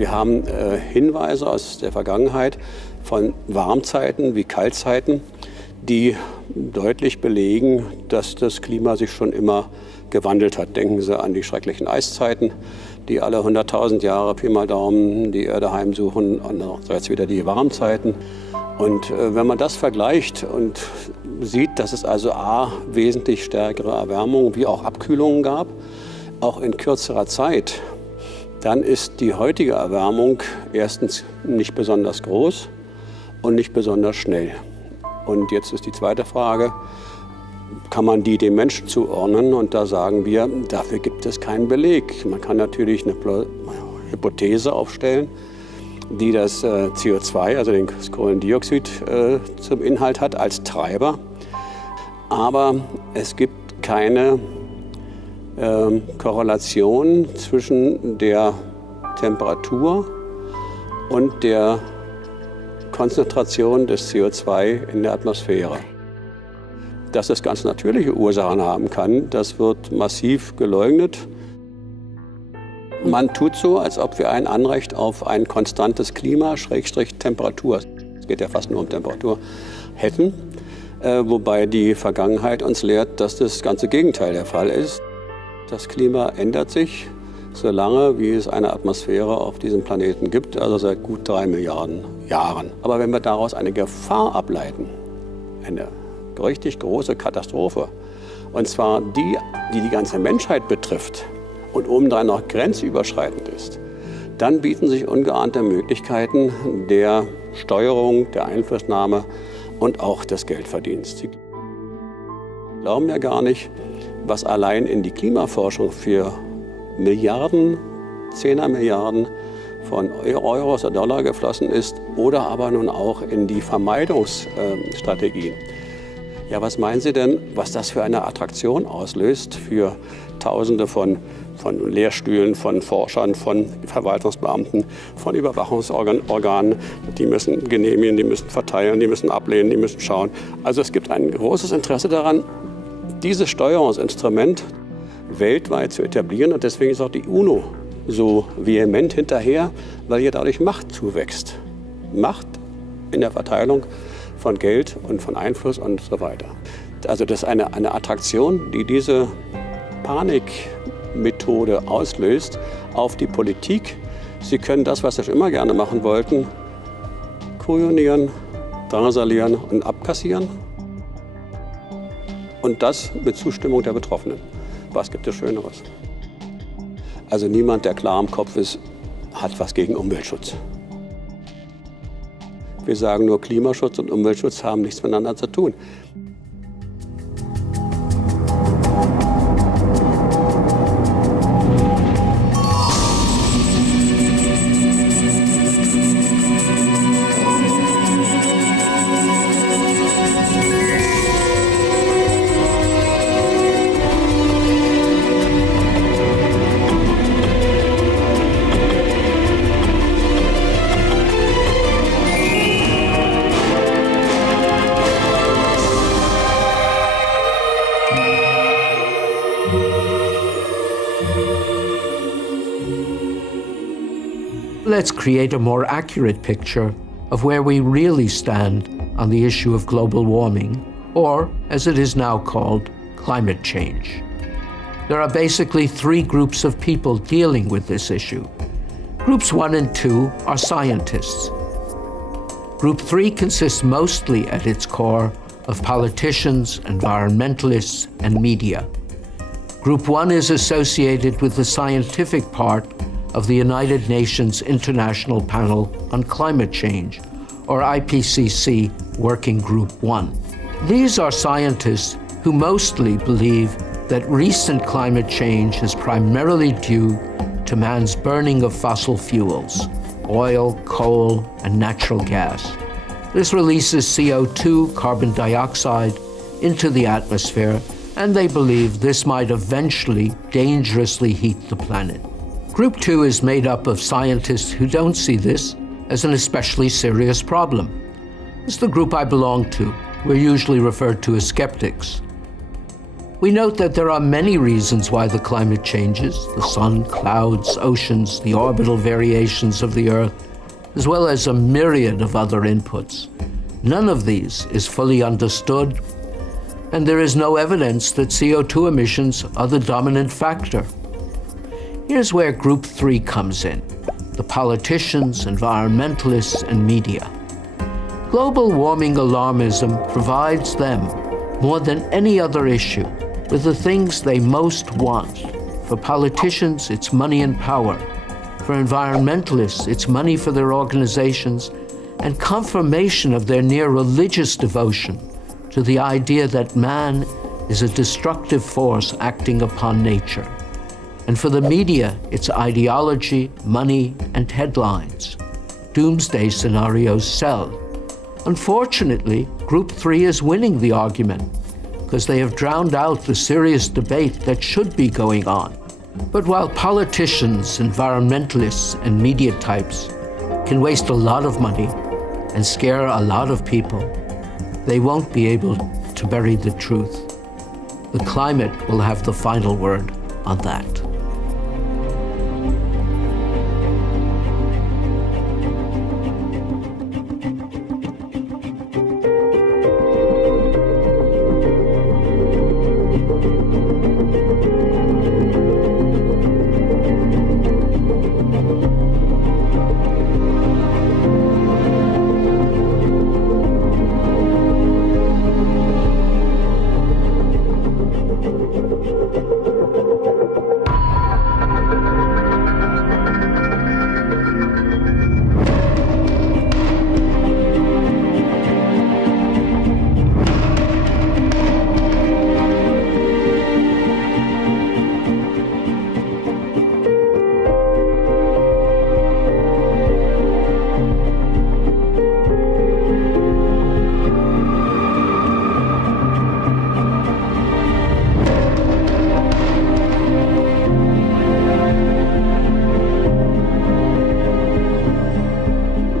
wir haben Hinweise aus der Vergangenheit von Warmzeiten wie Kaltzeiten, die deutlich belegen, dass das Klima sich schon immer gewandelt hat. Denken Sie an die schrecklichen Eiszeiten, die alle 100.000 Jahre Pi mal Daumen die Erde heimsuchen, andererseits wieder die Warmzeiten. Und wenn man das vergleicht und sieht, dass es also a. wesentlich stärkere Erwärmungen wie auch Abkühlungen gab, auch in kürzerer Zeit, dann ist die heutige Erwärmung erstens nicht besonders groß und nicht besonders schnell. Und jetzt ist die zweite Frage, kann man die dem Menschen zuordnen? Und da sagen wir, dafür gibt es keinen Beleg. Man kann natürlich eine Hypothese aufstellen, die das CO2, also das Kohlendioxid, zum Inhalt hat als Treiber. Aber es gibt keine Korrelation zwischen der Temperatur und der Konzentration des CO2 in der Atmosphäre. Dass es ganz natürliche Ursachen haben kann, das wird massiv geleugnet. Man tut so, als ob wir ein Anrecht auf ein konstantes Klima, / Temperatur, es geht ja fast nur um Temperatur, hätten. Wobei die Vergangenheit uns lehrt, dass das ganze Gegenteil der Fall ist. Das Klima ändert sich, solange wie es eine Atmosphäre auf diesem Planeten gibt, also seit gut 3 Milliarden Jahren. Aber wenn wir daraus eine Gefahr ableiten, eine richtig große Katastrophe, und zwar die die ganze Menschheit betrifft und obendrein noch grenzüberschreitend ist, dann bieten sich ungeahnte Möglichkeiten der Steuerung, der Einflussnahme und auch des Geldverdienens. Sie glauben ja gar nicht, was allein in die Klimaforschung für Milliarden, 10er Milliarden von Euros oder Dollar geflossen ist oder aber nun auch in die Vermeidungsstrategien. Ja, was meinen Sie denn, was das für eine Attraktion auslöst für Tausende von Lehrstühlen, von Forschern, von Verwaltungsbeamten, von Überwachungsorganen? Die müssen genehmigen, die müssen verteilen, die müssen ablehnen, die müssen schauen. Also es gibt ein großes Interesse daran, dieses Steuerungsinstrument weltweit zu etablieren. Und deswegen ist auch die UNO so vehement hinterher, weil hier dadurch Macht zuwächst. Macht in der Verteilung von Geld und von Einfluss und so weiter. Also das ist eine Attraktion, die diese Panikmethode auslöst auf die Politik. Sie können das, was Sie schon immer gerne machen wollten, kujonieren, drangsalieren und abkassieren. Und das mit Zustimmung der Betroffenen. Was gibt es Schöneres? Also niemand, der klar im Kopf ist, hat was gegen Umweltschutz. Wir sagen nur, Klimaschutz und Umweltschutz haben nichts miteinander zu tun. Let's create a more accurate picture of where we really stand on the issue of global warming, or, as it is now called, climate change. There are basically 3 groups of people dealing with this issue. Groups 1 and 2 are scientists. Group 3 consists mostly at its core of politicians, environmentalists, and media. Group 1 is associated with the scientific part of the United Nations International Panel on Climate Change, or IPCC Working Group 1. These are scientists who mostly believe that recent climate change is primarily due to man's burning of fossil fuels, oil, coal, and natural gas. This releases CO2, carbon dioxide, into the atmosphere, and they believe this might eventually dangerously heat the planet. Group 2 is made up of scientists who don't see this as an especially serious problem. It's the group I belong to. We're usually referred to as skeptics. We note that there are many reasons why the climate changes: the sun, clouds, oceans, the orbital variations of the Earth, as well as a myriad of other inputs. None of these is fully understood, and there is no evidence that CO2 emissions are the dominant factor. Here's where Group 3 comes in: the politicians, environmentalists, and media. Global warming alarmism provides them, more than any other issue, with the things they most want. For politicians, it's money and power. For environmentalists, it's money for their organizations and confirmation of their near religious devotion to the idea that man is a destructive force acting upon nature. And for the media, it's ideology, money, and headlines. Doomsday scenarios sell. Unfortunately, Group 3 is winning the argument because they have drowned out the serious debate that should be going on. But while politicians, environmentalists, and media types can waste a lot of money and scare a lot of people, they won't be able to bury the truth. The climate will have the final word on that.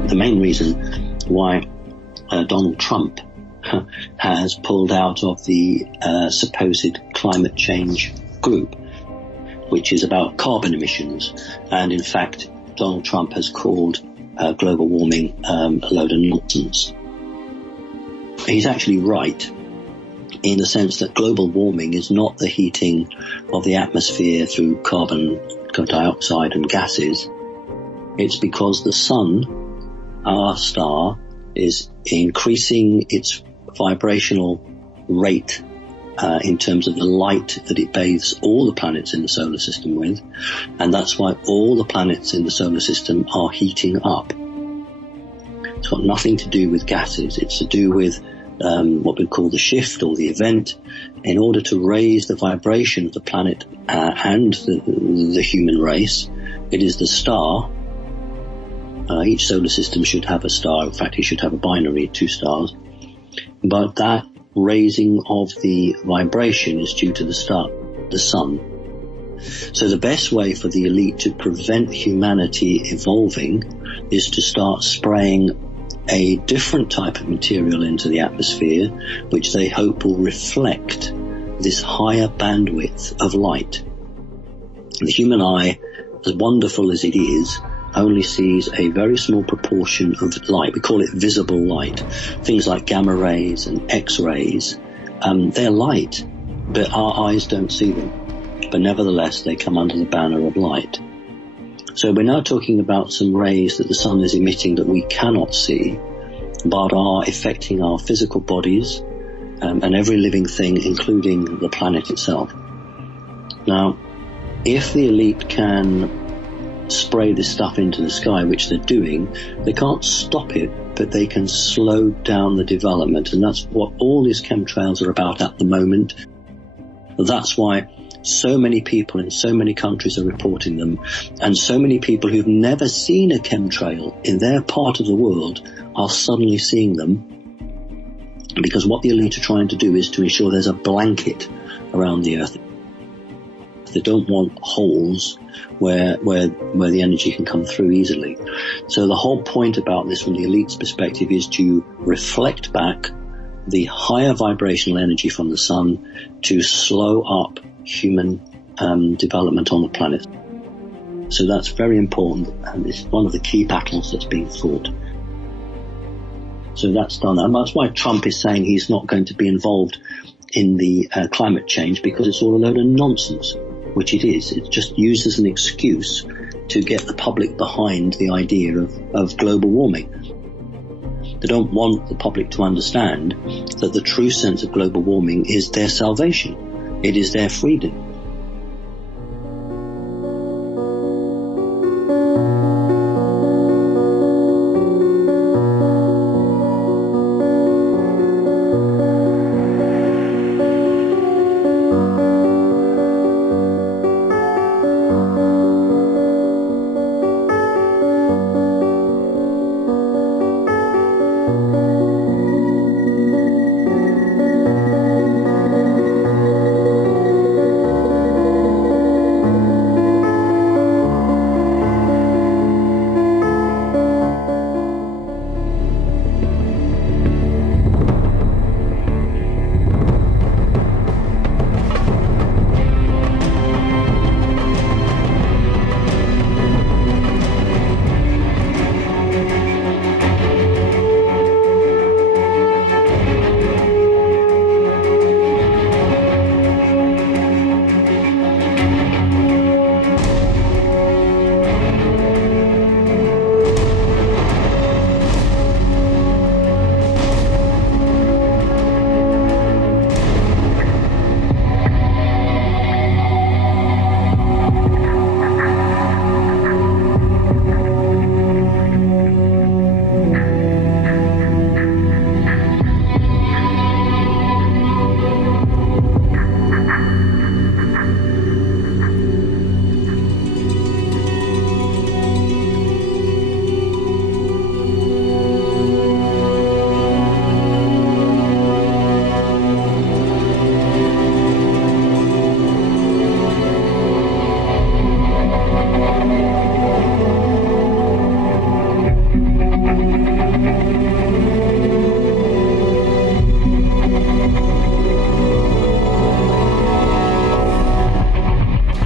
The main reason why Donald Trump has pulled out of the supposed climate change group, which is about carbon emissions. And in fact, Donald Trump has called global warming a load of nonsense. He's actually right in the sense that global warming is not the heating of the atmosphere through carbon dioxide and gases. It's because the sun, our star, is increasing its vibrational rate in terms of the light that it bathes all the planets in the solar system with, and that's why all the planets in the solar system are heating up. It's got nothing to do with gases. It's to do with what we call the shift or the event. In order to raise the vibration of the planet and the human race, it is the star. Each solar system should have a star. In fact, it should have a binary, 2 stars. But that raising of the vibration is due to the star, the sun. So the best way for the elite to prevent humanity evolving is to start spraying a different type of material into the atmosphere, which they hope will reflect this higher bandwidth of light. The human eye, as wonderful as it is, only sees a very small proportion of light. We call it visible light. Things like gamma rays and X-rays, they're light, but our eyes don't see them. But nevertheless, they come under the banner of light. So we're now talking about some rays that the sun is emitting that we cannot see, but are affecting our physical bodies and every living thing, including the planet itself. Now, if the elite can spray this stuff into the sky, which they're doing, they can't stop it, but they can slow down the development. And that's what all these chemtrails are about at the moment. That's why so many people in so many countries are reporting them, and so many people who've never seen a chemtrail in their part of the world are suddenly seeing them, because what the elite are trying to do is to ensure there's a blanket around the Earth. They don't want holes where the energy can come through easily. So the whole point about this from the elite's perspective is to reflect back the higher vibrational energy from the sun to slow up human development on the planet. So that's very important, and it's one of the key battles that's being fought. So that's done, and that's why Trump is saying he's not going to be involved in the climate change, because it's all a load of nonsense, which it is. It's just used as an excuse to get the public behind the idea of global warming. They don't want the public to understand that the true sense of global warming is their salvation. It is their freedom.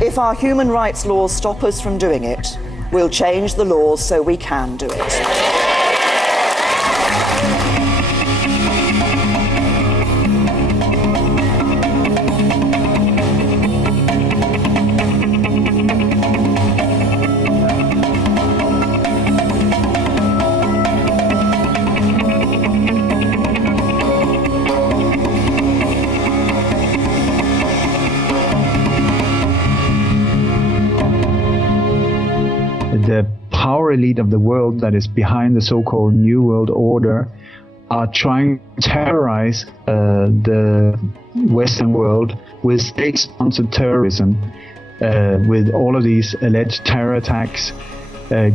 If our human rights laws stop us from doing it, we'll change the laws so we can do it. The power elite of the world that is behind the so-called New World Order are trying to terrorize the Western world with state-sponsored terrorism, with all of these alleged terror attacks,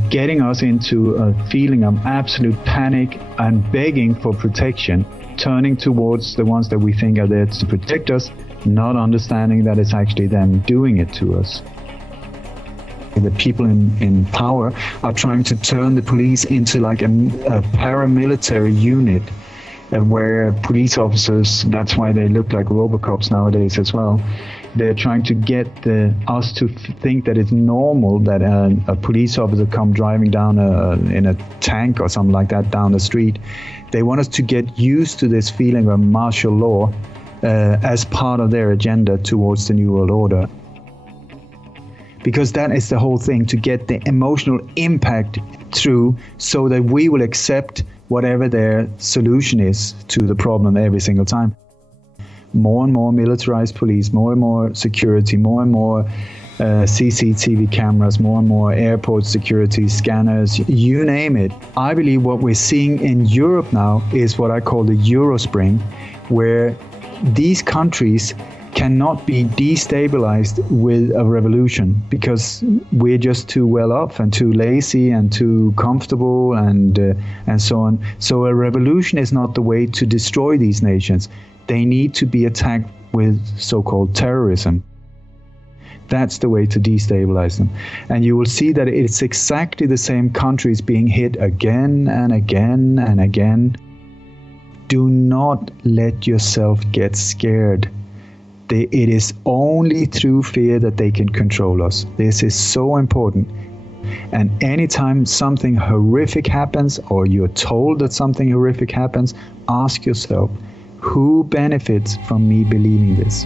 getting us into a feeling of absolute panic and begging for protection, turning towards the ones that we think are there to protect us, not understanding that it's actually them doing it to us. The people in power are trying to turn the police into like a paramilitary unit, where police officers, that's why they look like Robocops nowadays as well. They're trying to get us to think that it's normal that a police officer come driving down in a tank or something like that down the street. They want us to get used to this feeling of martial law as part of their agenda towards the New World Order. Because that is the whole thing, to get the emotional impact through so that we will accept whatever their solution is to the problem every single time. More and more militarized police, more and more security, more and more CCTV cameras, more and more airport security scanners, you name it. I believe what we're seeing in Europe now is what I call the Eurospring, where these countries cannot be destabilized with a revolution because we're just too well off and too lazy and too comfortable and so on. So a revolution is not the way to destroy these nations. They need to be attacked with so-called terrorism. That's the way to destabilize them. And you will see that it's exactly the same countries being hit again and again and again. do not let yourself get scared. It is only through fear that they can control us. This is so important. And anytime something horrific happens, or you're told that something horrific happens, ask yourself, who benefits from me believing this?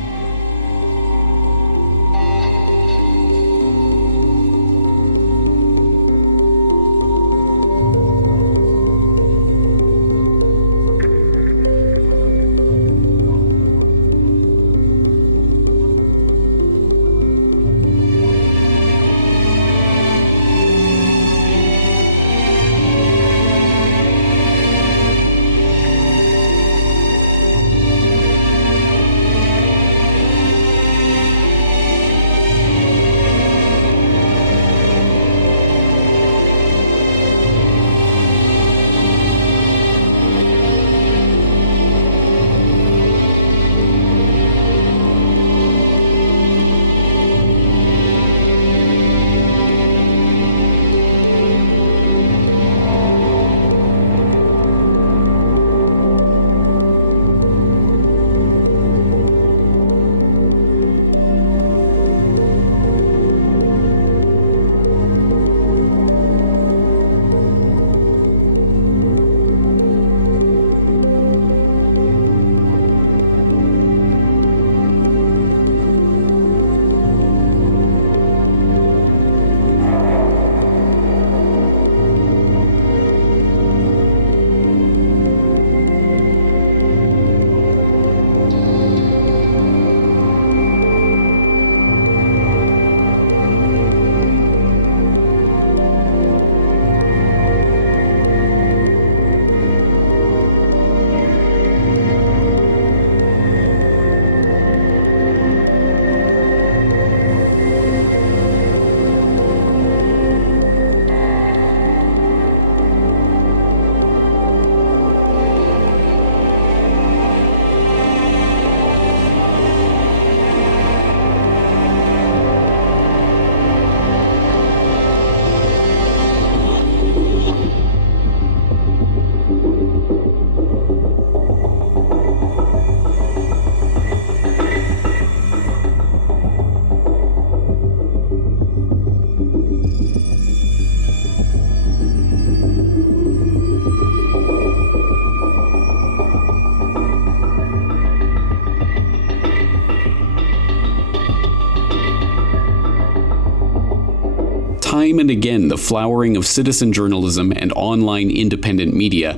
Time and again, the flowering of citizen journalism and online independent media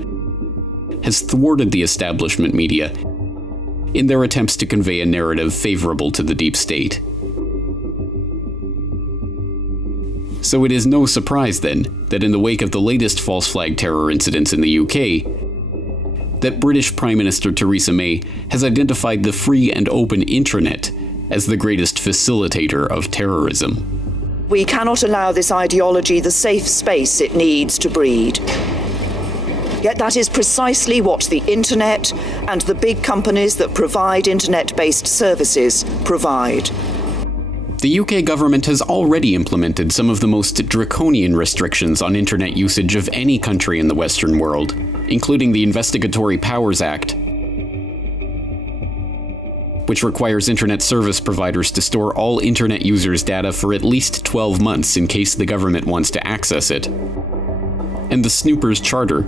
has thwarted the establishment media in their attempts to convey a narrative favorable to the deep state. So it is no surprise then that in the wake of the latest false flag terror incidents in the UK, that British Prime Minister Theresa May has identified the free and open intranet as the greatest facilitator of terrorism. We cannot allow this ideology the safe space it needs to breed. Yet that is precisely what the internet and the big companies that provide internet-based services provide. The UK government has already implemented some of the most draconian restrictions on internet usage of any country in the Western world, including the Investigatory Powers Act, which requires internet service providers to store all internet users' data for at least 12 months in case the government wants to access it, and the Snoopers Charter,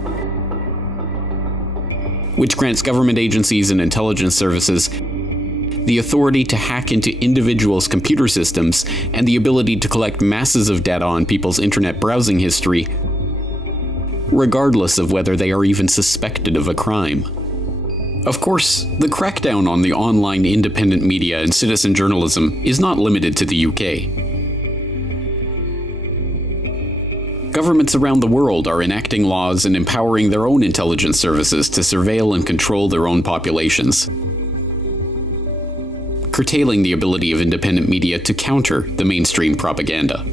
which grants government agencies and intelligence services the authority to hack into individuals' computer systems and the ability to collect masses of data on people's internet browsing history, regardless of whether they are even suspected of a crime. Of course, the crackdown on the online independent media and citizen journalism is not limited to the UK. Governments around the world are enacting laws and empowering their own intelligence services to surveil and control their own populations, curtailing the ability of independent media to counter the mainstream propaganda.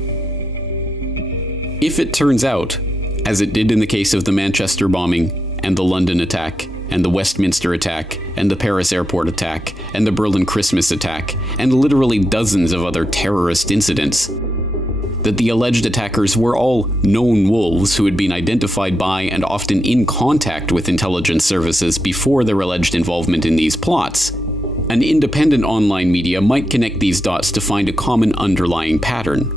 If it turns out, as it did in the case of the Manchester bombing and the London attack, and the Westminster attack, and the Paris airport attack, and the Berlin Christmas attack, and literally dozens of other terrorist incidents, that the alleged attackers were all known wolves who had been identified by and often in contact with intelligence services before their alleged involvement in these plots, an independent online media might connect these dots to find a common underlying pattern.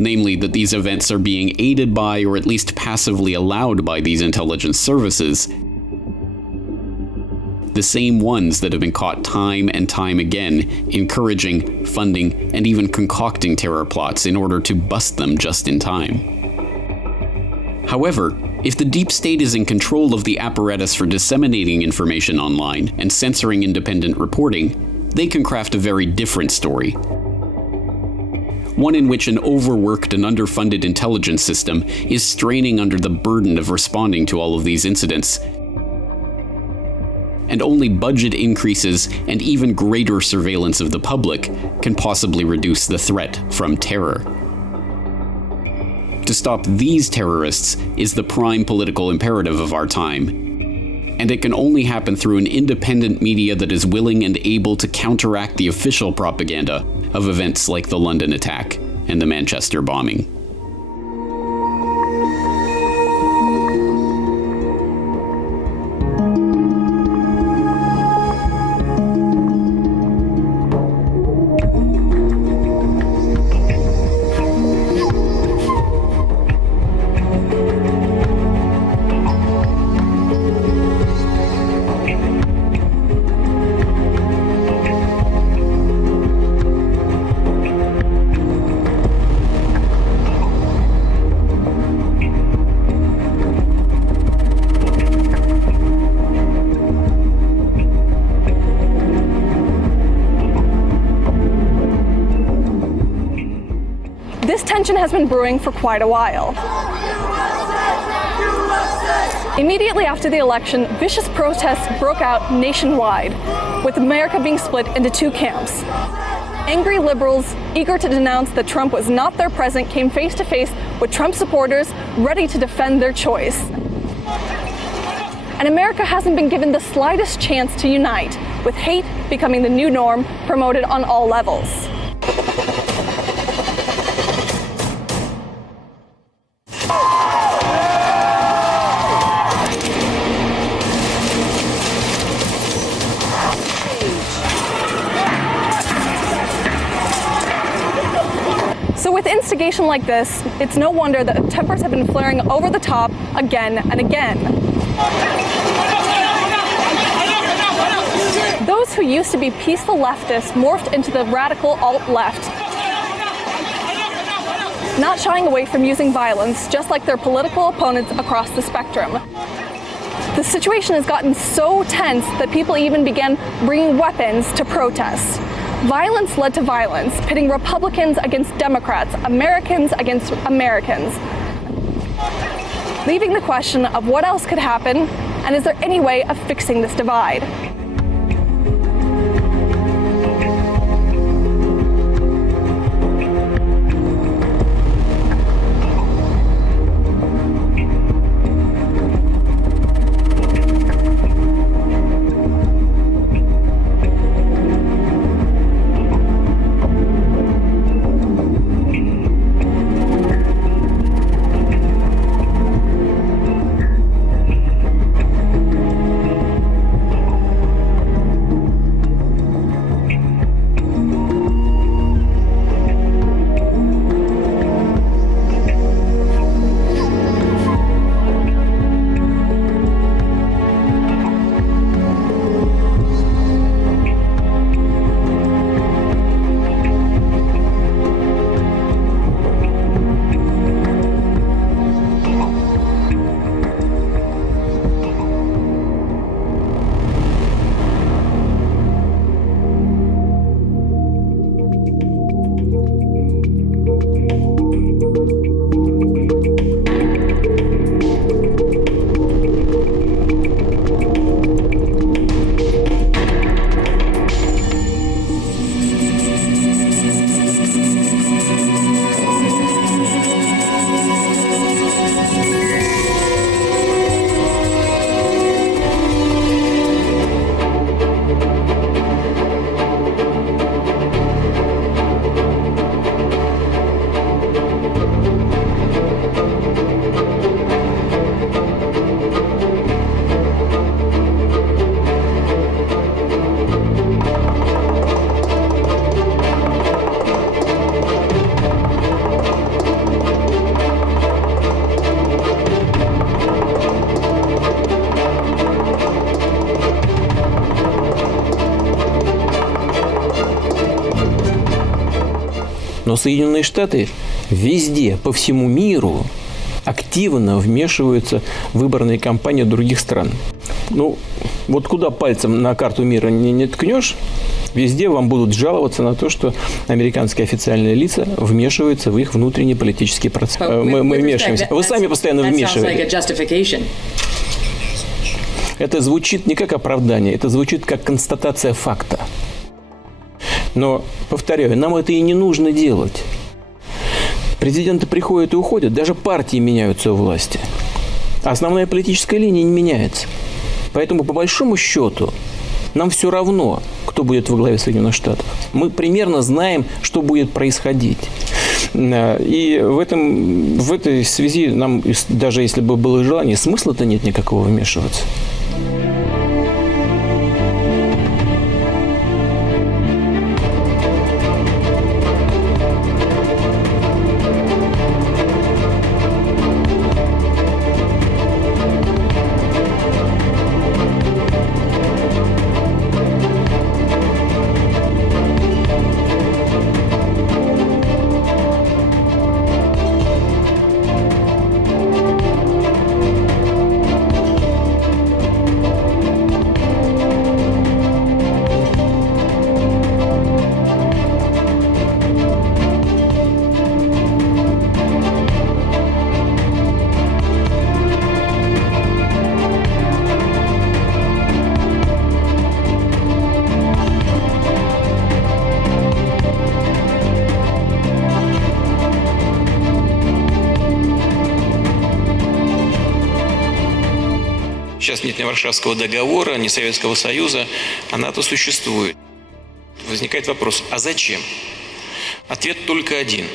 Namely, that these events are being aided by, or at least passively allowed by, these intelligence services, the same ones that have been caught time and time again encouraging, funding, and even concocting terror plots in order to bust them just in time. However, if the deep state is in control of the apparatus for disseminating information online and censoring independent reporting, they can craft a very different story. One in which an overworked and underfunded intelligence system is straining under the burden of responding to all of these incidents, and only budget increases and even greater surveillance of the public can possibly reduce the threat from terror. To stop these terrorists is the prime political imperative of our time, and it can only happen through an independent media that is willing and able to counteract the official propaganda of events like the London attack and the Manchester bombing. This tension has been brewing for quite a while. Immediately after the election, vicious protests broke out nationwide, with America being split into two camps. Angry liberals, eager to denounce that Trump was not their president, came face to face with Trump supporters ready to defend their choice. And America hasn't been given the slightest chance to unite, with hate becoming the new norm promoted on all levels. So with instigation like this, it's no wonder that tempers have been flaring over the top again and again. Those who used to be peaceful leftists morphed into the radical alt-left, not shying away from using violence, just like their political opponents across the spectrum. The situation has gotten so tense that people even began bringing weapons to protest. Violence led to violence, pitting Republicans against Democrats, Americans against Americans, leaving the question of what else could happen, and is there any way of fixing this divide? Но Соединенные Штаты везде, по всему миру, активно вмешиваются в выборные кампании других стран. Ну, вот куда пальцем на карту мира не ткнешь, везде вам будут жаловаться на то, что американские официальные лица вмешиваются в их внутренние политические процессы. Мы вмешиваемся. Вы сами постоянно вмешиваетесь. Это звучит не как оправдание, это звучит как констатация факта. Но, повторяю, нам это и не нужно делать. Президенты приходят и уходят, даже партии меняются у власти. А основная политическая линия не меняется. Поэтому, по большому счету, нам все равно, кто будет во главе Соединенных Штатов. Мы примерно знаем, что будет происходить. И в этой связи нам, даже если бы было желание, смысла-то нет никакого вмешиваться. Сейчас нет ни Варшавского договора, ни Советского Союза, а НАТО существует. Возникает вопрос, а зачем? Ответ только один.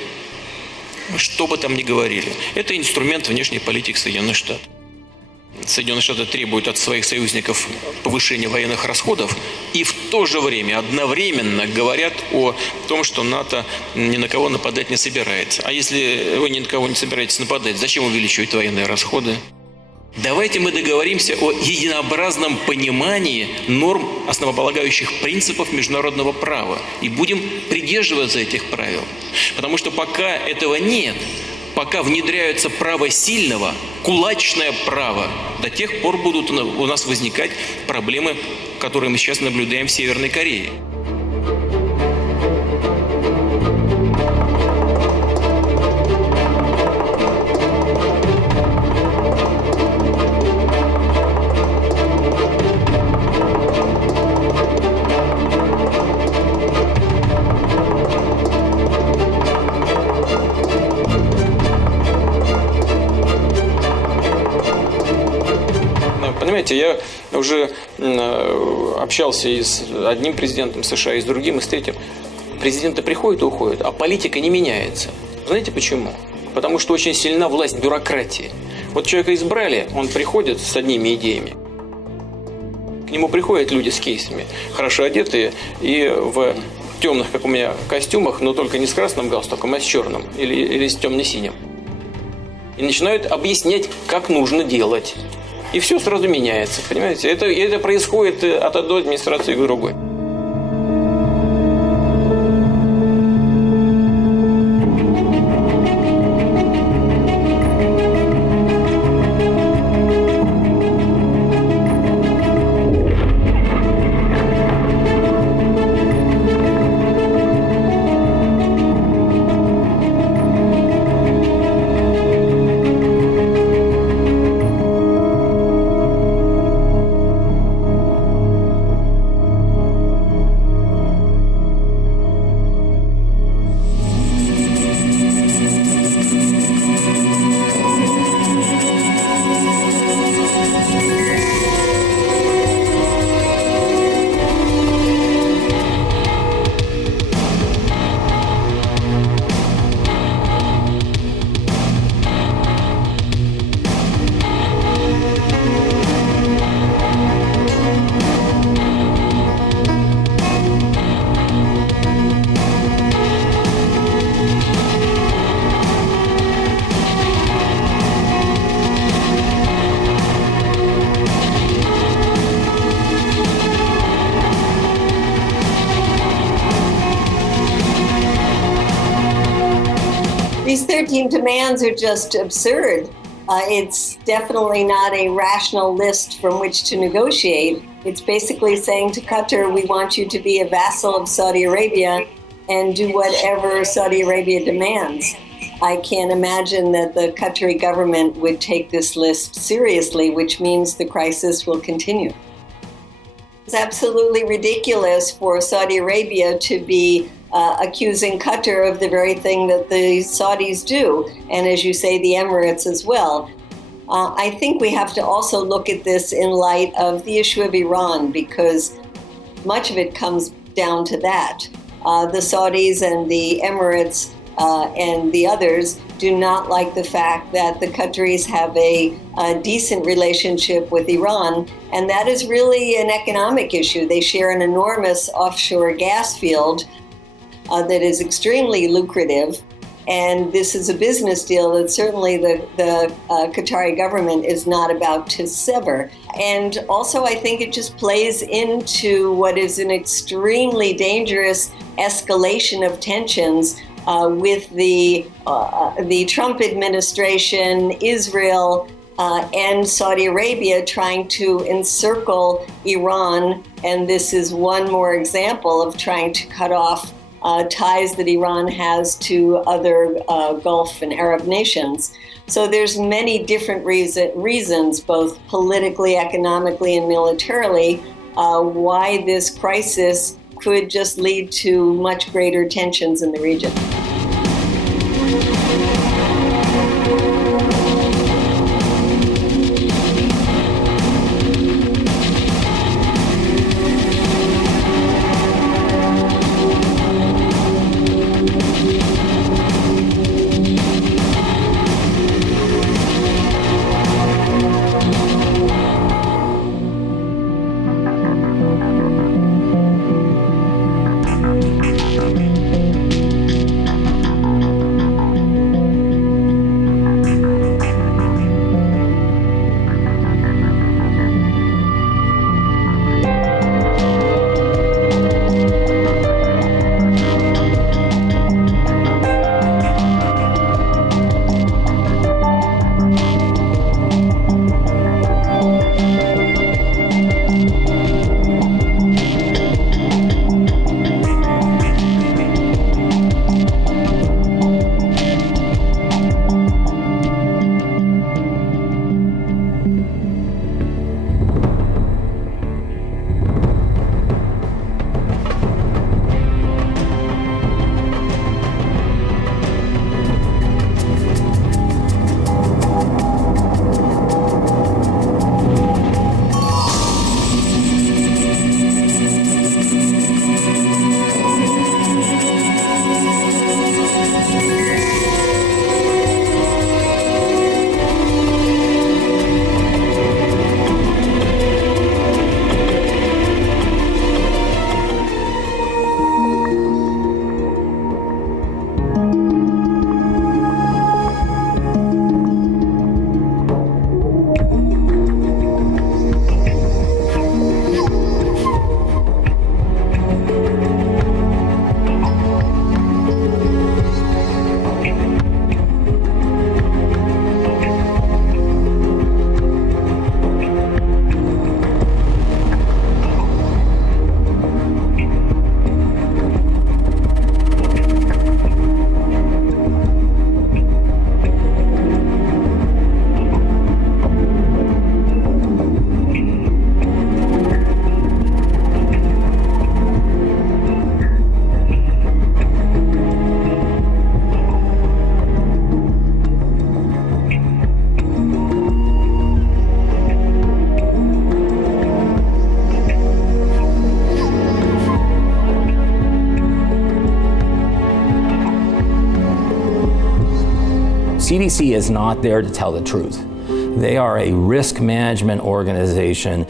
Что бы там ни говорили, это инструмент внешней политики Соединенных Штатов. Соединенные Штаты требуют от своих союзников повышения военных расходов и в то же время одновременно говорят о том, что НАТО ни на кого нападать не собирается. А если вы ни на кого не собираетесь нападать, зачем увеличивать военные расходы? Давайте мы договоримся о единообразном понимании норм основополагающих принципов международного права и будем придерживаться этих правил. Потому что пока этого нет, пока внедряется право сильного, кулачное право, до тех пор будут у нас возникать проблемы, которые мы сейчас наблюдаем в Северной Корее. Понимаете, я уже общался и с одним президентом США, и с другим, и с третьим. Президенты приходят и уходят, а политика не меняется. Знаете почему? Потому что очень сильна власть бюрократии. Вот человека избрали, он приходит с одними идеями. К нему приходят люди с кейсами, хорошо одетые и в темных, как у меня, костюмах, но только не с красным галстуком, а с черным или с темно-синим. И начинают объяснять, как нужно делать. И все сразу меняется, понимаете? Это происходит от одной администрации к другой. These 13 demands are just absurd. It's definitely not a rational list from which to negotiate. It's basically saying to Qatar, we want you to be a vassal of Saudi Arabia and do whatever Saudi Arabia demands. I can't imagine that the Qatari government would take this list seriously, which means the crisis will continue. It's absolutely ridiculous for Saudi Arabia to be accusing Qatar of the very thing that the Saudis do, and as you say, the Emirates as well. I think we have to also look at this in light of the issue of Iran, because much of it comes down to that. The Saudis and the Emirates and the others do not like the fact that the Qataris have a decent relationship with Iran, and that is really an economic issue. They share an enormous offshore gas field that is extremely lucrative, and this is a business deal that certainly the Qatari government is not about to sever. And also I think it just plays into what is an extremely dangerous escalation of tensions with the Trump administration, Israel, and Saudi Arabia trying to encircle Iran. And this is one more example of trying to cut off ties that Iran has to other Gulf and Arab nations. So there's many different reasons, both politically, economically, and militarily, why this crisis could just lead to much greater tensions in the region. CDC is not there to tell the truth. They are a risk management organization,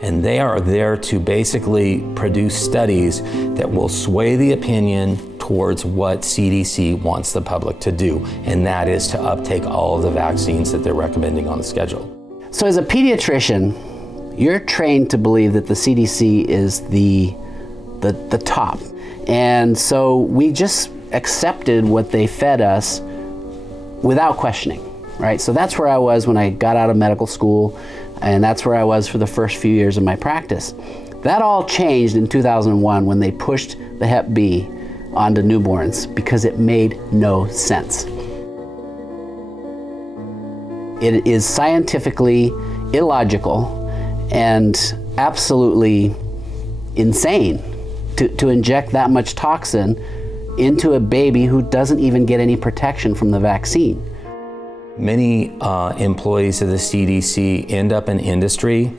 and they are there to basically produce studies that will sway the opinion towards what CDC wants the public to do, and that is to uptake all of the vaccines that they're recommending on the schedule. So as a pediatrician, you're trained to believe that the CDC is the top. And so we just accepted what they fed us without questioning, right? So that's where I was when I got out of medical school, and that's where I was for the first few years of my practice. That all changed in 2001 when they pushed the Hep B onto newborns because it made no sense. It is scientifically illogical and absolutely insane to inject that much toxin into a baby who doesn't even get any protection from the vaccine. Many employees of the CDC end up in industry.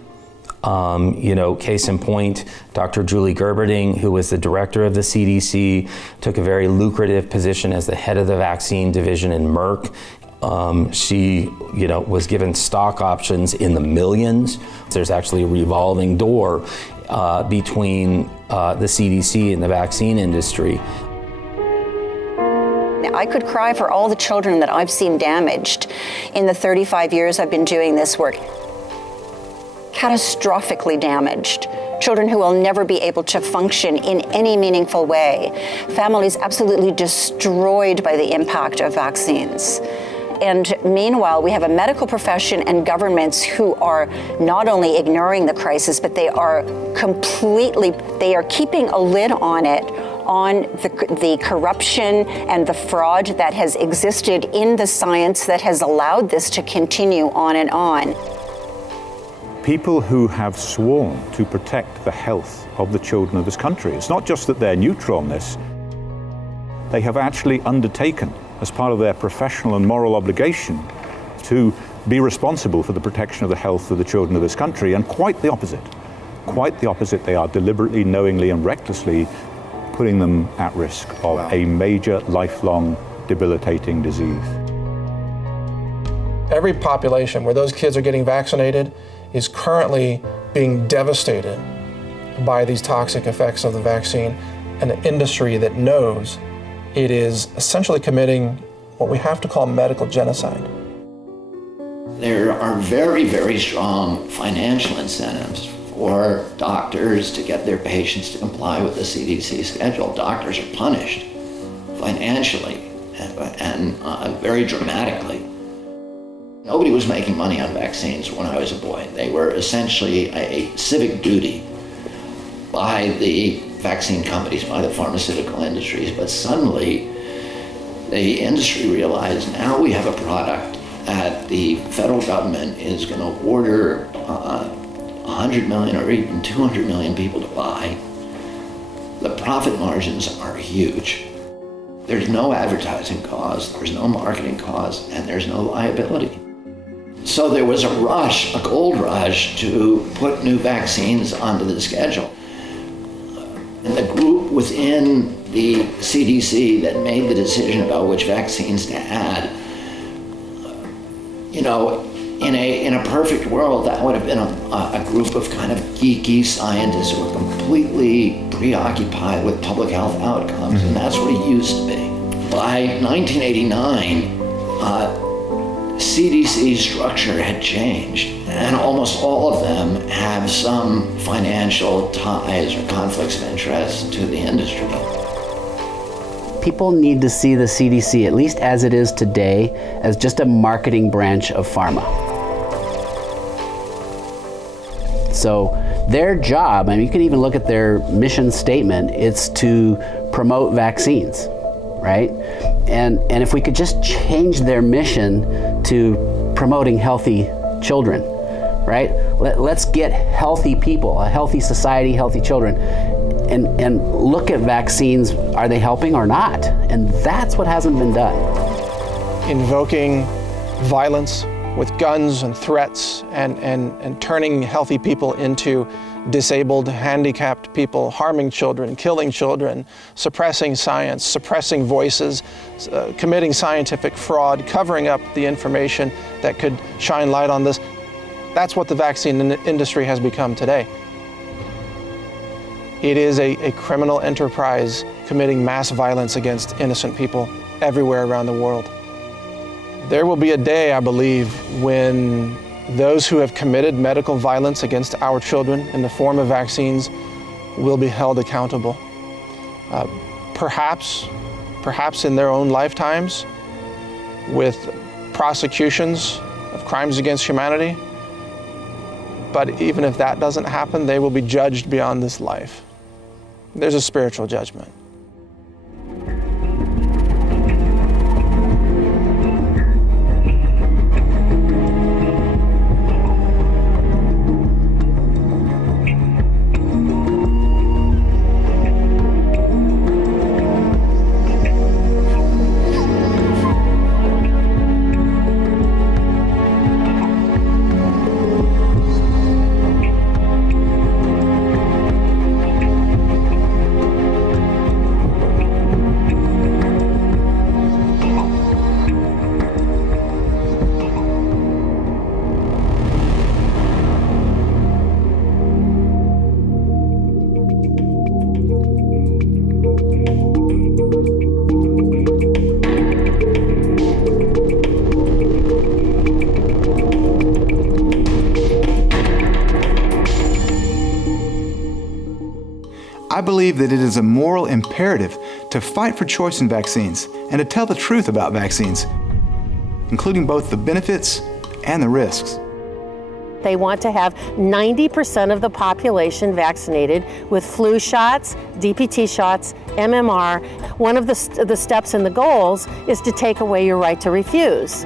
Case in point, Dr. Julie Gerberding, who was the director of the CDC, took a very lucrative position as the head of the vaccine division in Merck. She, was given stock options in the millions. There's actually a revolving door between the CDC and the vaccine industry. I could cry for all the children that I've seen damaged in the 35 years I've been doing this work. Catastrophically damaged. Children who will never be able to function in any meaningful way. Families absolutely destroyed by the impact of vaccines. And meanwhile, we have a medical profession and governments who are not only ignoring the crisis, but they are keeping a lid on it, on the corruption and the fraud that has existed in the science that has allowed this to continue on and on. People who have sworn to protect the health of the children of this country, it's not just that they're neutral on this, they have actually undertaken, as part of their professional and moral obligation, to be responsible for the protection of the health of the children of this country, and quite the opposite. Quite the opposite. They are deliberately, knowingly, and recklessly putting them at risk of a major, lifelong, debilitating disease. Every population where those kids are getting vaccinated is currently being devastated by these toxic effects of the vaccine, and an industry that knows it is essentially committing what we have to call medical genocide. There are very, very strong financial incentives for doctors to get their patients to comply with the CDC schedule. Doctors are punished financially and very dramatically. Nobody was making money on vaccines when I was a boy. They were essentially a civic duty by the vaccine companies, by the pharmaceutical industries. But suddenly, the industry realized now we have a product that the federal government is going to order 100 million or even 200 million people to buy. The profit margins are huge. There's no advertising cost, there's no marketing cost, and there's no liability. So there was a rush, a gold rush, to put new vaccines onto the schedule. And the group within the CDC that made the decision about which vaccines to add, in a perfect world, that would have been a group of kind of geeky scientists who were completely preoccupied with public health outcomes, and that's what it used to be. By 1989, CDC structure had changed, and almost all of them have some financial ties or conflicts of interest to the industry. People need to see the CDC, at least as it is today, as just a marketing branch of pharma. So their job, and you can even look at their mission statement, it's to promote vaccines, right? And if we could just change their mission to promoting healthy children, right? Let's get healthy people, a healthy society, healthy children, and look at vaccines, are they helping or not? And that's what hasn't been done. Invoking violence with guns and threats and turning healthy people into disabled, handicapped people, harming children, killing children, suppressing science, suppressing voices, committing scientific fraud, covering up the information that could shine light on this. That's what the vaccine industry has become today. It is a criminal enterprise committing mass violence against innocent people everywhere around the world. There will be a day, I believe, when those who have committed medical violence against our children in the form of vaccines will be held accountable. Perhaps in their own lifetimes, with prosecutions of crimes against humanity. But even if that doesn't happen, they will be judged beyond this life. There's a spiritual judgment. I believe that it is a moral imperative to fight for choice in vaccines and to tell the truth about vaccines, including both the benefits and the risks. They want to have 90% of the population vaccinated with flu shots, DPT shots, MMR. One of the steps in the goals is to take away your right to refuse.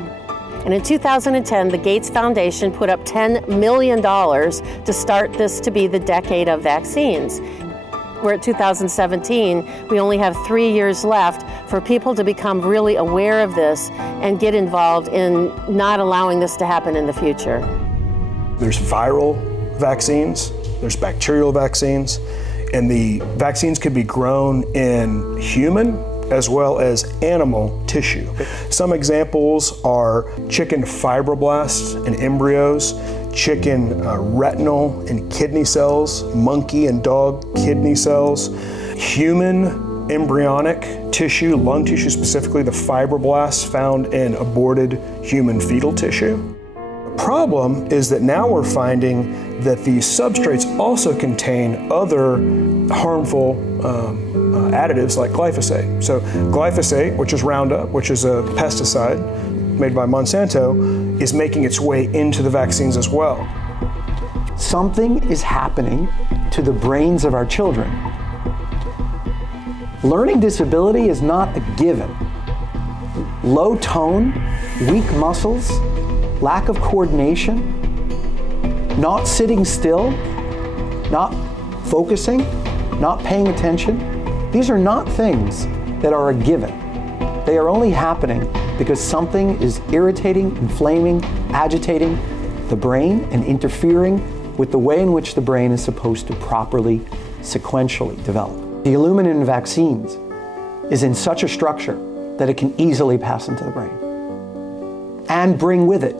And in 2010, the Gates Foundation put up $10 million to start this to be the decade of vaccines. We're at 2017, we only have 3 years left for people to become really aware of this and get involved in not allowing this to happen in the future. There's viral vaccines, there's bacterial vaccines, and the vaccines could be grown in human as well as animal tissue. Some examples are chicken fibroblasts and embryos, chicken retinal and kidney cells, monkey and dog kidney cells, human embryonic tissue, lung tissue specifically, the fibroblasts found in aborted human fetal tissue. The problem is that now we're finding that these substrates also contain other harmful additives like glyphosate. So glyphosate, which is Roundup, which is a pesticide made by Monsanto, is making its way into the vaccines as well. Something is happening to the brains of our children. Learning disability is not a given. Low tone, weak muscles, lack of coordination, not sitting still, not focusing, not paying attention, these are not things that are a given. They are only happening because something is irritating, inflaming, agitating the brain and interfering with the way in which the brain is supposed to properly, sequentially develop. The aluminum in vaccines is in such a structure that it can easily pass into the brain and bring with it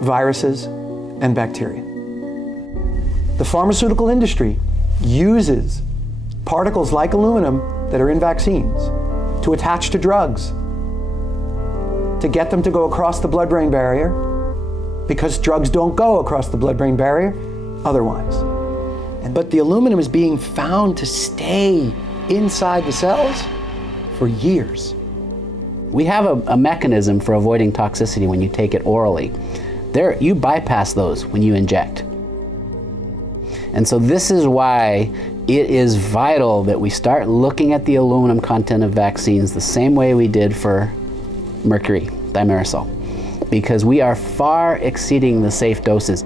viruses and bacteria. The pharmaceutical industry uses particles like aluminum that are in vaccines to attach to drugs, to get them to go across the blood-brain barrier, because drugs don't go across the blood-brain barrier otherwise. But the aluminum is being found to stay inside the cells for years. We have a mechanism for avoiding toxicity when you take it orally. You bypass those when you inject. And so this is why it is vital that we start looking at the aluminum content of vaccines the same way we did for mercury, thimerosal, because we are far exceeding the safe doses.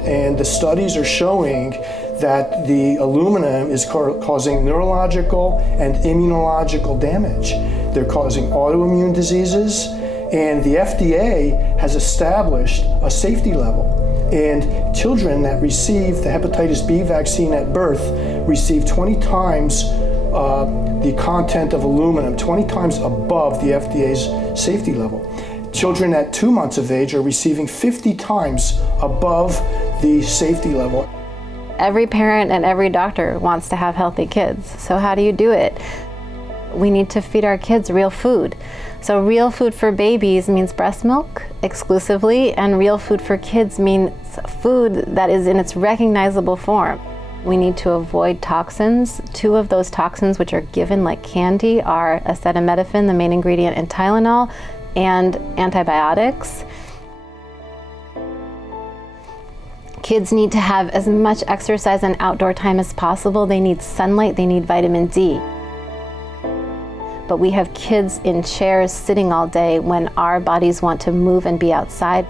And the studies are showing that the aluminum is causing neurological and immunological damage. They're causing autoimmune diseases, and the FDA has established a safety level. And children that receive the hepatitis B vaccine at birth receive 20 times the content of aluminum, 20 times above the FDA's safety level. Children at 2 months of age are receiving 50 times above the safety level. Every parent and every doctor wants to have healthy kids. So how do you do it? We need to feed our kids real food. So real food for babies means breast milk exclusively, and real food for kids means food that is in its recognizable form. We need to avoid toxins. 2 of those toxins which are given like candy are acetaminophen, the main ingredient, and Tylenol. and antibiotics. Kids need to have as much exercise and outdoor time as possible. They need sunlight, they need vitamin D. But we have kids in chairs sitting all day when our bodies want to move and be outside.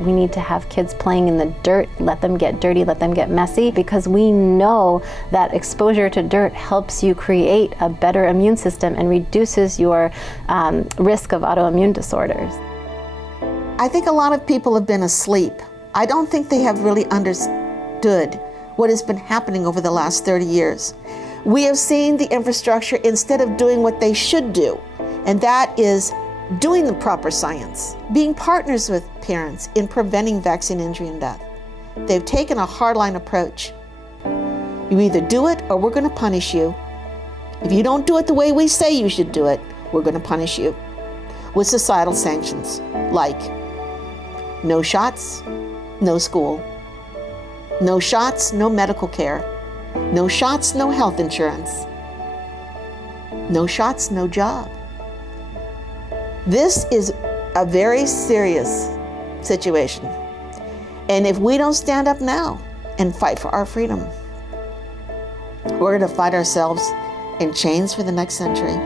We need to have kids playing in the dirt, let them get dirty, let them get messy, because we know that exposure to dirt helps you create a better immune system and reduces your risk of autoimmune disorders. I think a lot of people have been asleep. I don't think they have really understood what has been happening over the last 30 years. We have seen the infrastructure instead of doing what they should do, and that is doing the proper science, being partners with parents in preventing vaccine injury and death. They've taken a hardline approach. You either do it or we're going to punish you. If you don't do it the way we say you should do it, we're going to punish you with societal sanctions like no shots, no school. No shots, no medical care. No shots, no health insurance. No shots, no job. This is a very serious situation. And if we don't stand up now and fight for our freedom, we're going to fight ourselves in chains for the next century.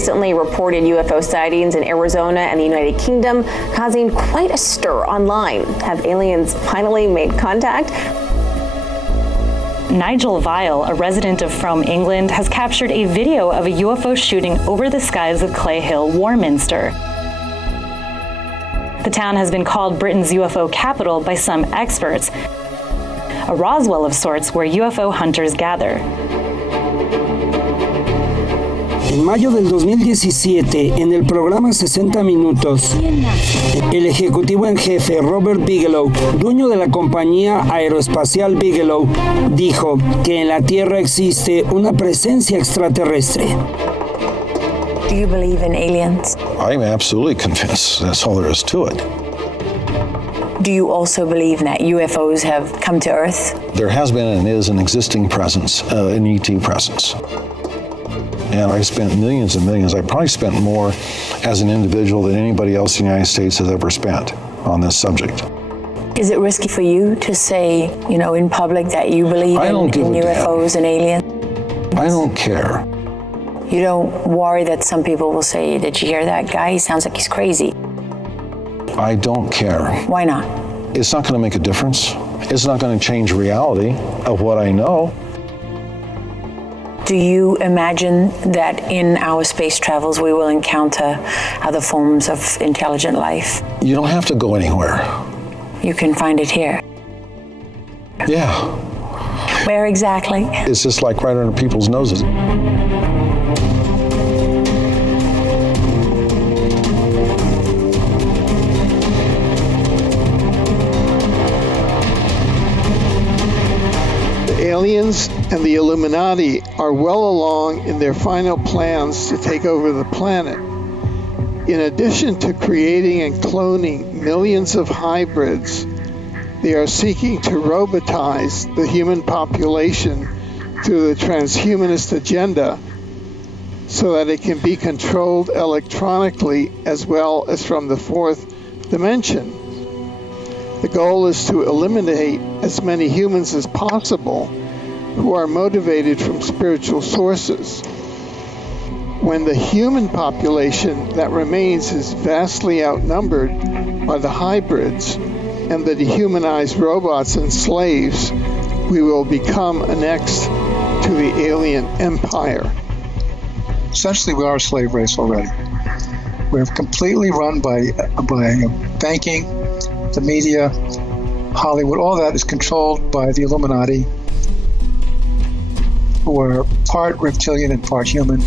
recently reported UFO sightings in Arizona and the United Kingdom, causing quite a stir online. Have aliens finally made contact? Nigel Vile, a resident of Frome, England, has captured a video of a UFO shooting over the skies of Clay Hill, Warminster. The town has been called Britain's UFO capital by some experts, a Roswell of sorts where UFO hunters gather. En mayo del 2017, en el programa 60 Minutos, el ejecutivo en jefe Robert Bigelow, dueño de la compañía aeroespacial Bigelow, dijo que en la Tierra existe una presencia extraterrestre. Do you believe in aliens? I'm absolutely convinced. That's all there is to it. Do you also believe that UFOs have come to Earth? There has been and is an existing presence, an ET presence. And I spent millions and millions. I probably spent more as an individual than anybody else in the United States has ever spent on this subject. Is it risky for you to say, in public that you believe in UFOs and aliens? I don't care. You don't worry that some people will say, did you hear that guy? He sounds like he's crazy. I don't care. Why not? It's not going to make a difference. It's not going to change reality of what I know. Do you imagine that in our space travels we will encounter other forms of intelligent life? You don't have to go anywhere. You can find it here. Yeah. Where exactly? It's just like right under people's noses. Aliens and the Illuminati are well along in their final plans to take over the planet. In addition to creating and cloning millions of hybrids, they are seeking to robotize the human population through the transhumanist agenda so that it can be controlled electronically as well as from the fourth dimension. The goal is to eliminate as many humans as possible who are motivated from spiritual sources. When the human population that remains is vastly outnumbered by the hybrids and the dehumanized robots and slaves, we will become annexed to the alien empire. Essentially, we are a slave race already. We're completely run by banking, the media, Hollywood. All that is controlled by the Illuminati, who are part reptilian and part human,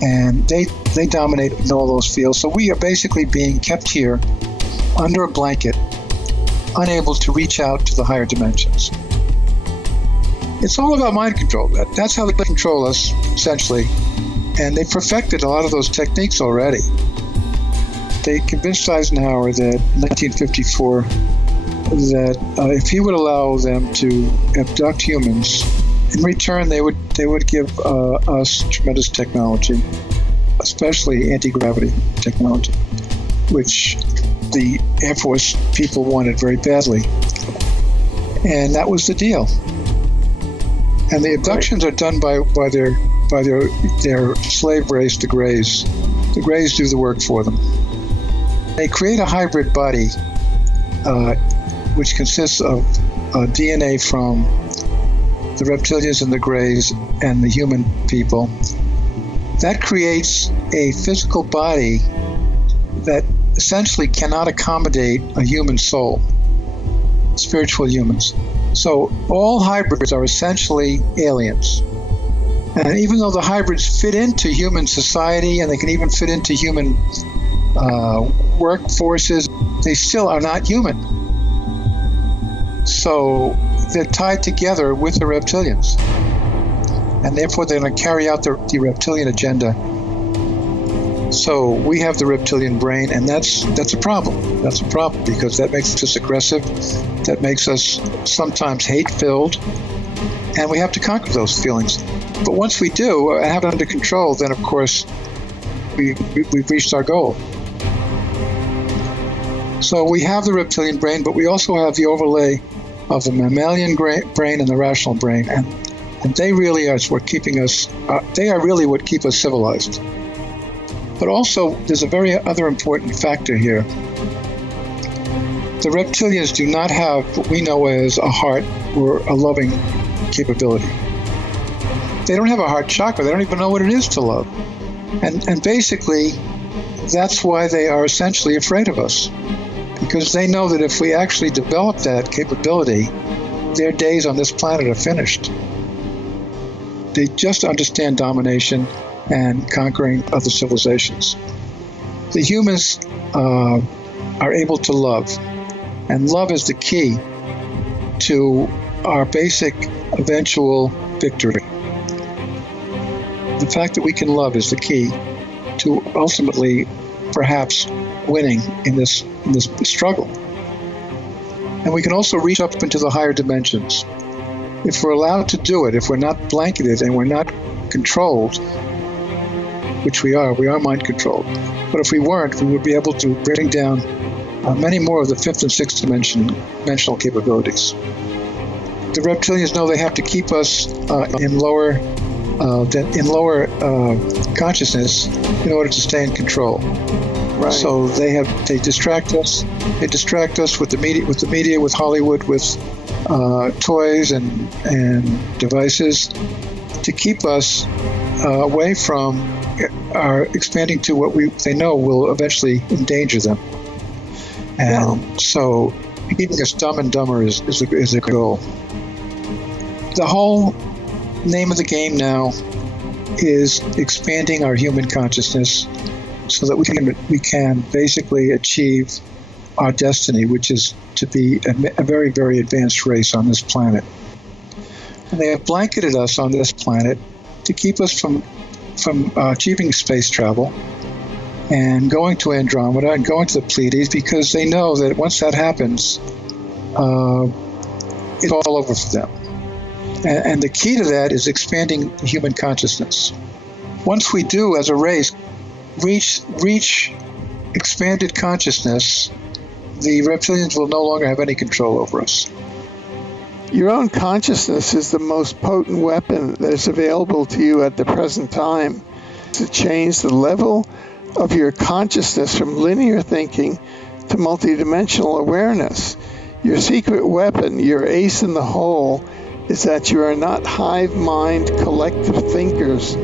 and they dominate in all those fields. So we are basically being kept here under a blanket, unable to reach out to the higher dimensions. It's all about mind control. That's how they control us, essentially. And they perfected a lot of those techniques already. They convinced Eisenhower that in 1954 that if he would allow them to abduct humans, in return they would give us tremendous technology, especially anti-gravity technology, which the Air Force people wanted very badly. And that was the deal. And the abductions are done by their slave race, the Greys. The Greys do the work for them. They create a hybrid body, which consists of DNA from the reptilians and the Greys and the human people. That creates a physical body that essentially cannot accommodate a human soul, spiritual humans. So all hybrids are essentially aliens. And even though the hybrids fit into human society and they can even fit into human workforces, they still are not human. So they're tied together with the reptilians. And therefore they're going to carry out the reptilian agenda. So we have the reptilian brain, and that's a problem. That's a problem because that makes us aggressive, that makes us sometimes hate-filled, and we have to conquer those feelings. But once we do and have it under control, then of course we've reached our goal. So we have the reptilian brain, but we also have the overlay of the mammalian brain and the rational brain, and they really are what keeping us. They are really what keep us civilized. But also, there's a very other important factor here. The reptilians do not have what we know as a heart or a loving capability. They don't have a heart chakra. They don't even know what it is to love. And basically, that's why they are essentially afraid of us. Because they know that if we actually develop that capability, their days on this planet are finished. They just understand domination and conquering other civilizations. The humans are able to love, and love is the key to our basic eventual victory. The fact that we can love is the key, to ultimately perhaps winning in this struggle. And we can also reach up into the higher dimensions. If we're allowed to do it, if we're not blanketed and we're not controlled, which we are mind controlled. But if we weren't, we would be able to bring down many more of the fifth and sixth dimensional capabilities. The reptilians know they have to keep us in lower consciousness in order to stay in control. Right. So they distract us. They distract us with the media, with Hollywood, with toys and devices to keep us away from our expanding to what they know will eventually endanger them. And so keeping us dumb and dumber is a goal. The whole name of the game now is expanding our human consciousness so that we can basically achieve our destiny, which is to be a very, very advanced race on this planet. And they have blanketed us on this planet to keep us from achieving space travel and going to Andromeda and going to the Pleiades, because they know that once that happens, it's all over for them. And the key to that is expanding the human consciousness. Once we do, as a race, reach expanded consciousness, the reptilians will no longer have any control over us. Your own consciousness is the most potent weapon that is available to you at the present time to change the level of your consciousness from linear thinking to multidimensional awareness. Your secret weapon, your ace in the hole, is that you are not hive mind collective thinkers.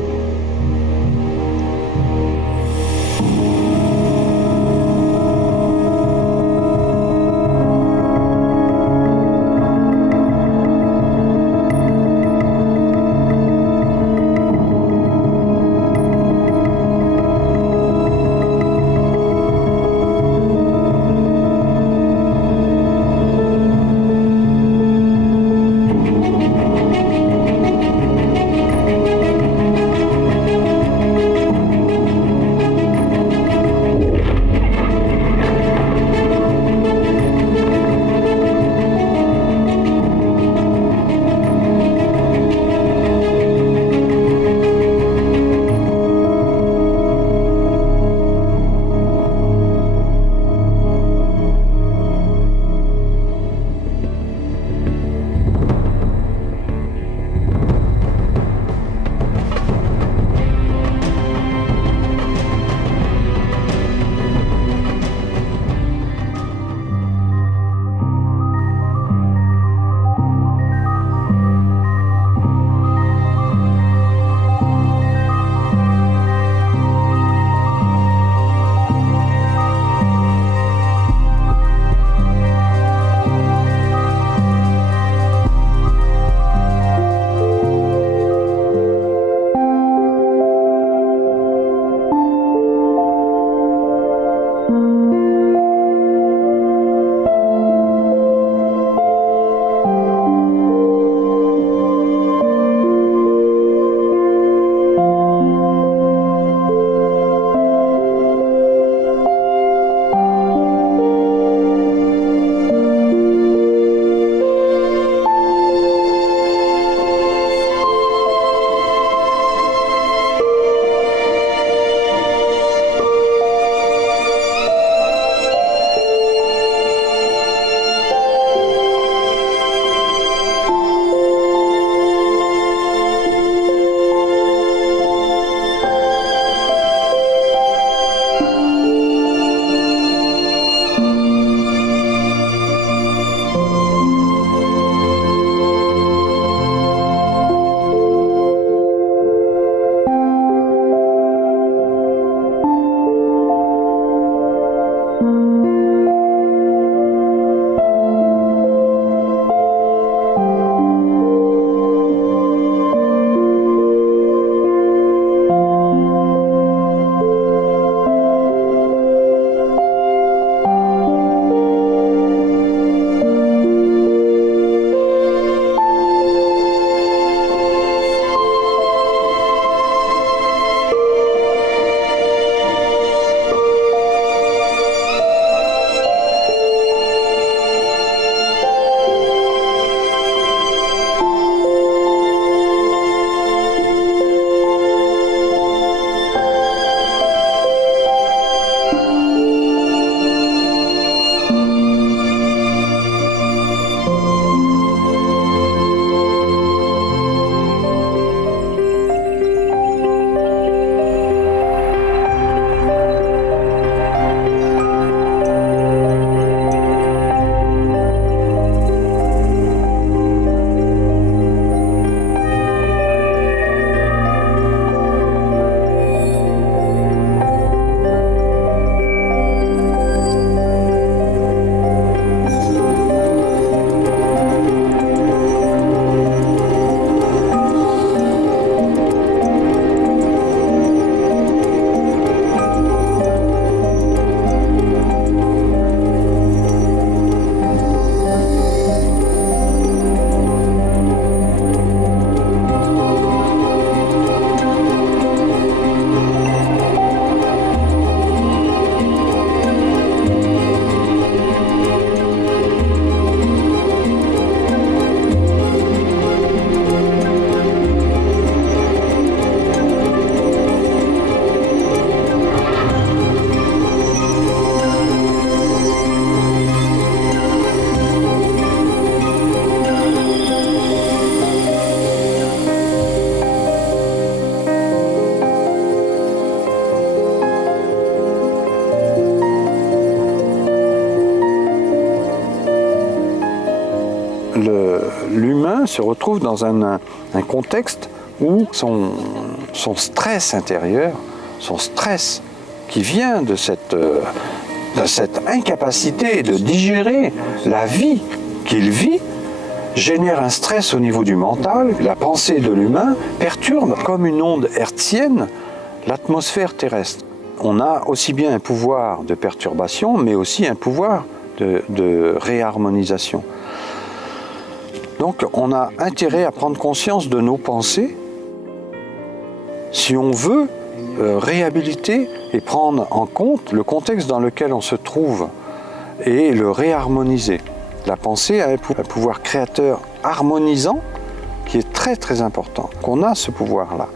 se retrouve dans un contexte où son stress intérieur, son stress qui vient de cette incapacité de digérer la vie qu'il vit, génère un stress au niveau du mental. La pensée de l'humain perturbe comme une onde hertzienne l'atmosphère terrestre. On a aussi bien un pouvoir de perturbation, mais aussi un pouvoir de réharmonisation. Donc on a intérêt à prendre conscience de nos pensées si on veut réhabiliter et prendre en compte le contexte dans lequel on se trouve et le réharmoniser. La pensée a un pouvoir créateur harmonisant qui est très très important, qu'on a ce pouvoir-là.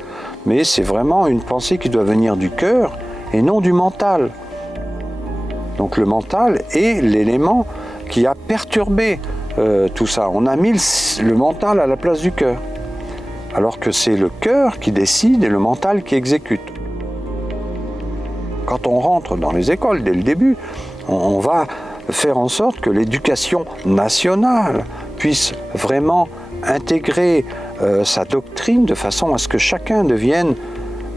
Mais c'est vraiment une pensée qui doit venir du cœur et non du mental. Donc le mental est l'élément qui a perturbé tout ça. On a mis le mental à la place du cœur, alors que c'est le cœur qui décide et le mental qui exécute. Quand on rentre dans les écoles dès le début, on va faire en sorte que l'éducation nationale puisse vraiment intégrer sa doctrine de façon à ce que chacun devienne,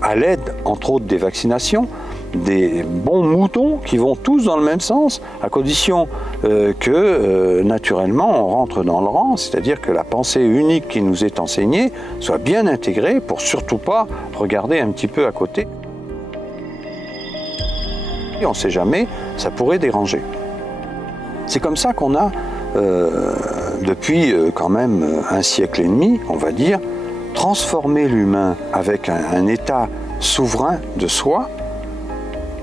à l'aide entre autres des vaccinations, des bons moutons qui vont tous dans le même sens, à condition que naturellement on rentre dans le rang, c'est-à-dire que la pensée unique qui nous est enseignée soit bien intégrée pour surtout pas regarder un petit peu à côté. Et on ne sait jamais, ça pourrait déranger. C'est comme ça qu'on a, depuis quand même un siècle et demi, on va dire, transformé l'humain avec un état souverain de soi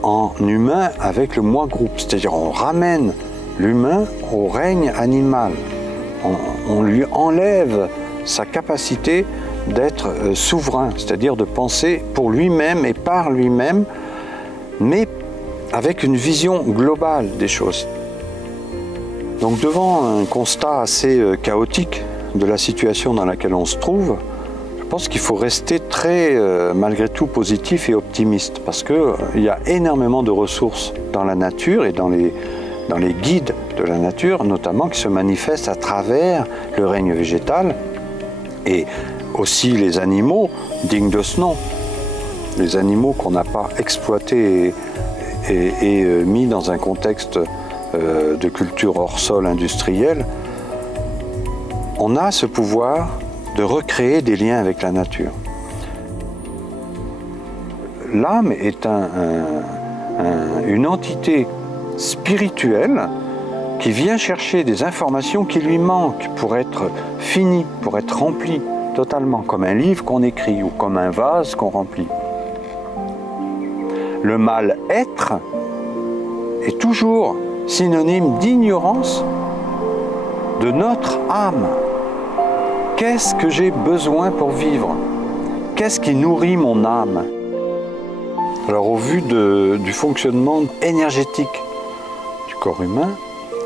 en humain avec le moi groupe. C'est-à-dire on ramène l'humain au règne animal. On lui enlève sa capacité d'être souverain, c'est-à-dire de penser pour lui-même et par lui-même, mais avec une vision globale des choses. Donc devant un constat assez chaotique de la situation dans laquelle on se trouve, je pense qu'il faut rester très, malgré tout, positif et optimiste, parce qu'il y a énormément de ressources dans la nature et dans les guides de la nature, notamment qui se manifestent à travers le règne végétal, et aussi les animaux dignes de ce nom, les animaux qu'on n'a pas exploités et mis dans un contexte de culture hors sol industrielle. On a ce pouvoir de recréer des liens avec la nature. L'âme est une entité spirituelle qui vient chercher des informations qui lui manquent pour être finie, pour être remplie totalement, comme un livre qu'on écrit ou comme un vase qu'on remplit. Le mal-être est toujours synonyme d'ignorance de notre âme. Qu'est-ce que j'ai besoin pour vivre? Qu'est-ce qui nourrit mon âme? Alors au vu du fonctionnement énergétique du corps humain,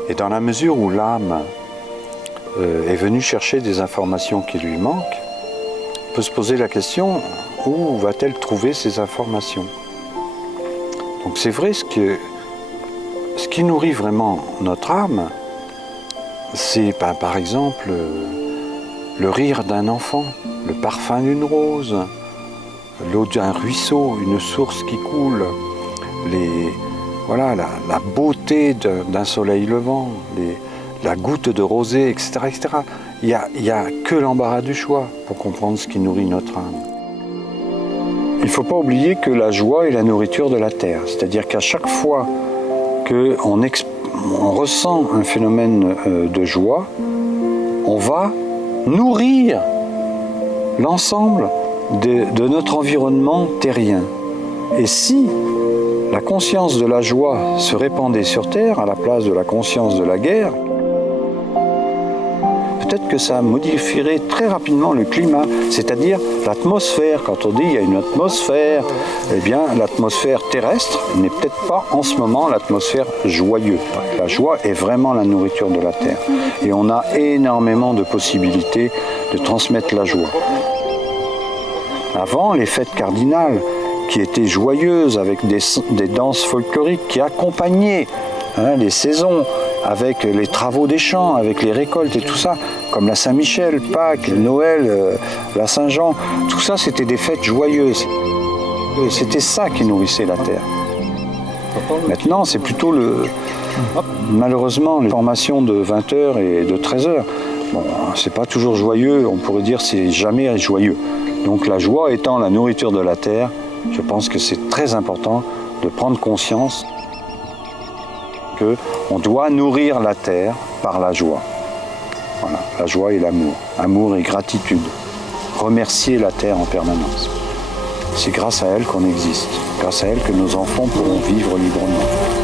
et dans la mesure où l'âme est venue chercher des informations qui lui manquent, on peut se poser la question, où va-t-elle trouver ces informations? Donc c'est vrai, ce qui nourrit vraiment notre âme, c'est par exemple le rire d'un enfant, le parfum d'une rose, l'eau d'un ruisseau, une source qui coule, la beauté d'un soleil levant, la goutte de rosée, etc. etc. Il n'y a que l'embarras du choix pour comprendre ce qui nourrit notre âme. Il ne faut pas oublier que la joie est la nourriture de la terre, c'est-à-dire qu'à chaque fois qu'on ressent un phénomène de joie, on va nourrir l'ensemble de notre environnement terrien. Et si la conscience de la joie se répandait sur Terre à la place de la conscience de la guerre, peut-être que ça modifierait très rapidement le climat, c'est-à-dire l'atmosphère. Quand on dit qu'il y a une atmosphère, eh bien l'atmosphère terrestre n'est peut-être pas en ce moment l'atmosphère joyeuse. La joie est vraiment la nourriture de la Terre. Et on a énormément de possibilités de transmettre la joie. Avant, les fêtes cardinales, qui étaient joyeuses avec des danses folkloriques qui accompagnaient les saisons, avec les travaux des champs, avec les récoltes et tout ça, comme la Saint-Michel, Pâques, Noël, la Saint-Jean, tout ça c'était des fêtes joyeuses. C'était ça qui nourrissait la terre. Maintenant, c'est plutôt malheureusement les formations de 20h et de 13h. Bon, c'est pas toujours joyeux, on pourrait dire c'est jamais joyeux. Donc la joie étant la nourriture de la terre, je pense que c'est très important de prendre conscience qu'on doit nourrir la terre par la joie. Voilà, la joie et l'amour. Amour et gratitude. Remercier la terre en permanence. C'est grâce à elle qu'on existe, grâce à elle que nos enfants pourront vivre librement.